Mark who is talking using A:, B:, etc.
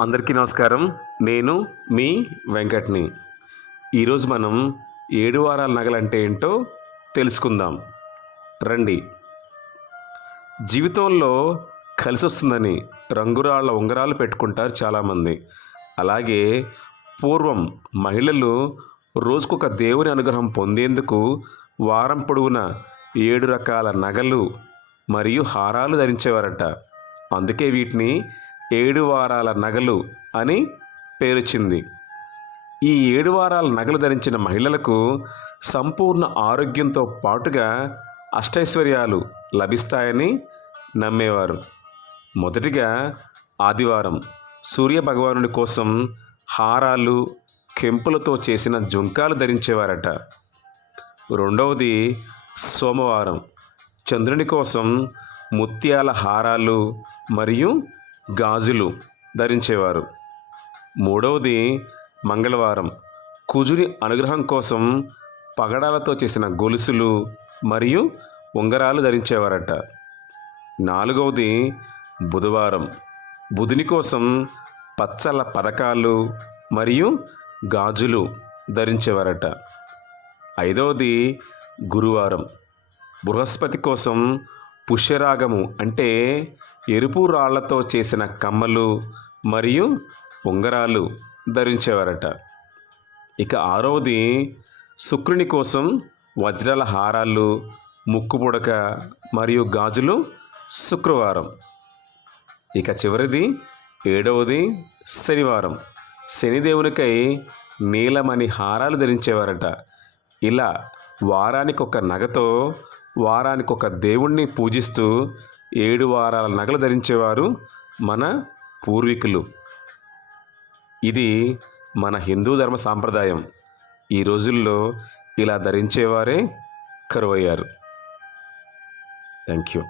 A: అందరికీ నమస్కారం. నేను మీ వెంకట్ని. ఈరోజు మనం ఏడు వారాల నగలంటే ఏంటో తెలుసుకుందాం. రండి. జీవితంలో కలిసి వస్తుందని రంగురాళ్ళ ఉంగరాలు పెట్టుకుంటారు చాలామంది. అలాగే పూర్వం మహిళలు రోజుకొక దేవుని అనుగ్రహం పొందేందుకు వారం పొడవున ఏడు రకాల నగలు మరియు హారాలు ధరించేవారట. అందుకే వీటిని ఏడు వారాల నగలు అని పేరుచింది. ఈ ఏడు వారాల నగలు ధరించిన మహిళలకు సంపూర్ణ ఆరోగ్యంతో పాటుగా అష్టైశ్వర్యాలు లభిస్తాయని నమ్మేవారు. మొదటిగా ఆదివారం సూర్య భగవానుడి కోసం హారాలు కెంపులతో చేసిన జుంకాలు ధరించేవారట. రెండవది సోమవారం చంద్రుని కోసం ముత్యాల హారాలు మరియు గాజులు ధరించేవారు. మూడవది మంగళవారం. కుజుని అనుగ్రహం కోసం పగడాలతో చేసిన గొలుసులు మరియు ఉంగరాలు ధరించేవారట. నాలుగవది బుధవారం. బుధుని కోసం పచ్చల పథకాలు మరియు గాజులు ధరించేవారట. ఐదవది గురువారం. బృహస్పతి కోసం పుష్యరాగము అంటే ఎరుపు రాళ్ళతో చేసిన కమ్మలు మరియు ఉంగరాలు ధరించేవారట. ఇక ఆరవది శుక్రుని కోసం వజ్రాల హారాలు ముక్కుపుడక మరియు గాజులు శుక్రవారం. ఇక చివరిది ఏడవది శనివారం. శనిదేవునికై నీలమణి హారాలు ధరించేవారట. ఇలా వారానికి ఒక నగతో వారానికి ఒక దేవుణ్ణి పూజిస్తూ ఏడు వారాల నగలు ధరించేవారు మన పూర్వీకులు. ఇది మన హిందూ ధర్మ సాంప్రదాయం. ఈ రోజుల్లో ఇలా ధరించేవారే కరువయ్యారు. Thank you